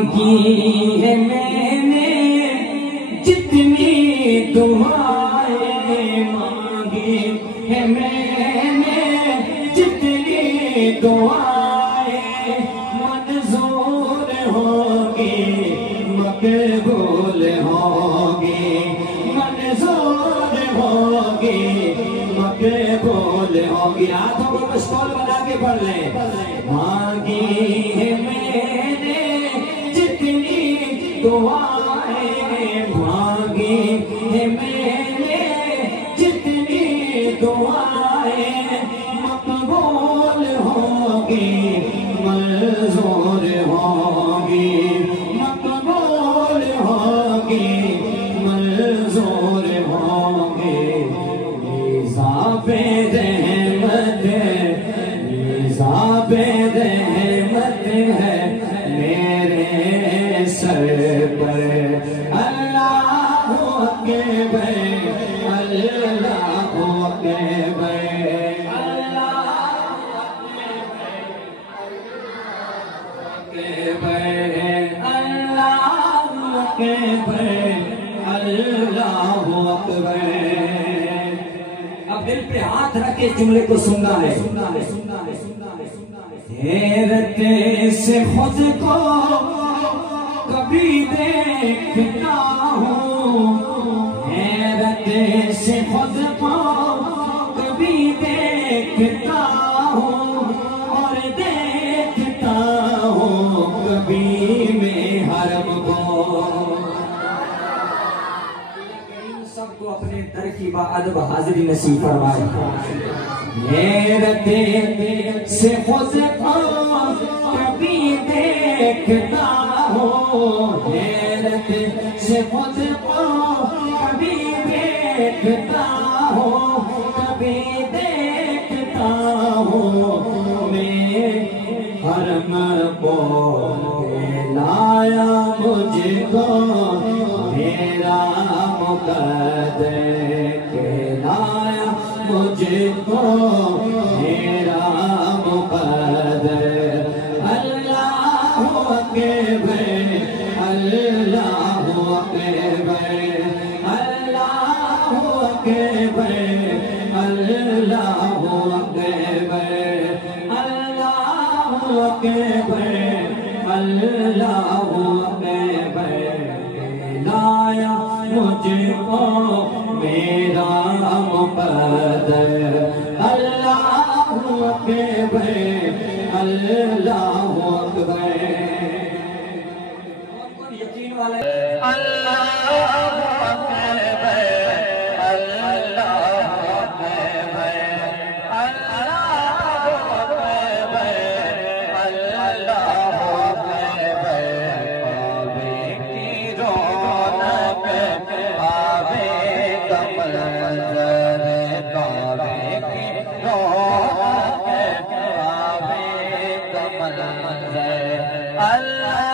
مانگی ہے میں نے جتنی دعائیں مانگی ہے میں نے جتنی دعائیں منظور ہوگی مقبول ہوگی منظور ہوگی مقبول ہوگی ہاتھوں کو مشغول بنا کے پڑھ لیں مانگی ہے میں نے جتنی دعائیں مانگی ہے میں نے جتنی دعائیں مقبول ہوگی منظور ہوگی مقبول ہوگی منظور ہوگی نظام رحمت نظام رحمت ہے میرے سر پر اللہ اکبر اللہ اکبر اب دل پہ ہاتھ رکھ کے جملے کو سننا ہے حیرت سے خود کو کبھی دیکھتا ہوں حیرت سے خود کو کبھی دیکھتا ہوں اور دیکھتا ہوں کبھی میں حرم کو سب کو اپنے در کی باادب حاضری نصیب فرمائے حیرت سے خود کو کبھی دیکھتا ہوں حیرت سے خود کو کبھی دیکھتا ہوں کبھی دیکھتا ہوں میں حرم کو لایا مجھ کو میرا مقدر لایا مجھ کو میرا مقدر اللہ اکبر اللہ اکبر اللہ اکبر اللہ اکبر اللہ اکبر اللہ اکبر لایا مجھ کو میرا مقدر اللہ اکبر اللہ اکبر یقین والا اللہ اکبر اللہ اکبر اللہ اکبر اللہ اکبر کعبے کی رونق کعبے کا منظر کعبے کی رونق کعبے کا منظر اللہ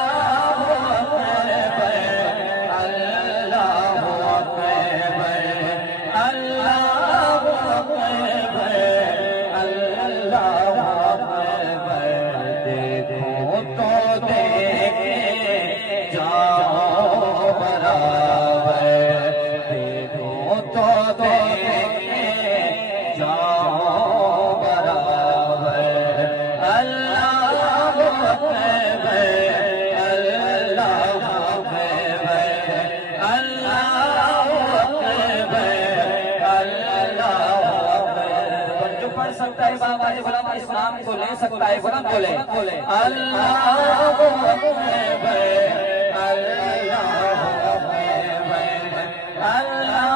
سکتا ہے بابا غلام اسلام کو لے سکتا ہے بلند بولے اللہ اکبر اللہ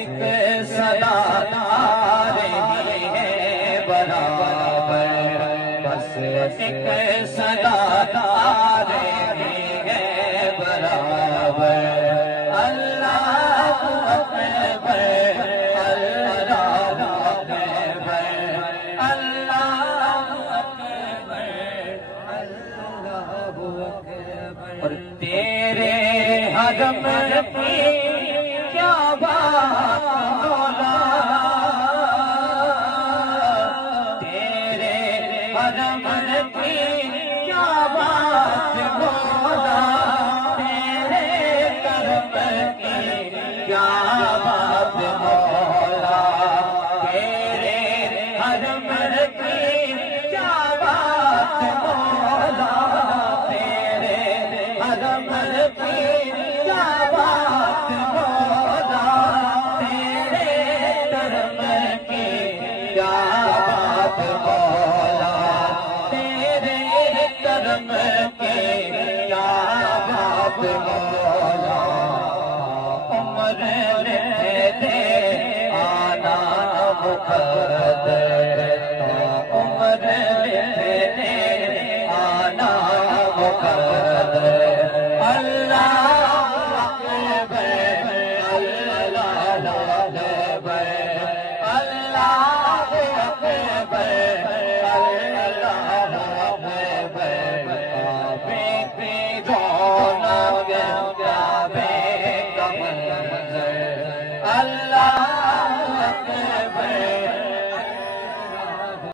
ایک صدا آ رہی ہے برابر بس ایک صدا آ رہی ہے برابر اللہ اکبر اللہ اکبر اللہ اکبر اللہ اکبر اور تیرے حرم کی کیا بات مولا تیرے حرم کی کیا بات مولا تیرے کرم کی کیا بات مولا تیرے حرم کی کیا بات مولا تیرے حرم کی کیا بات مولا تیرے کرم کی کیا بات مولا تیرے کرم کی کیا بات مولا عمر لکھ دے آنا مقدر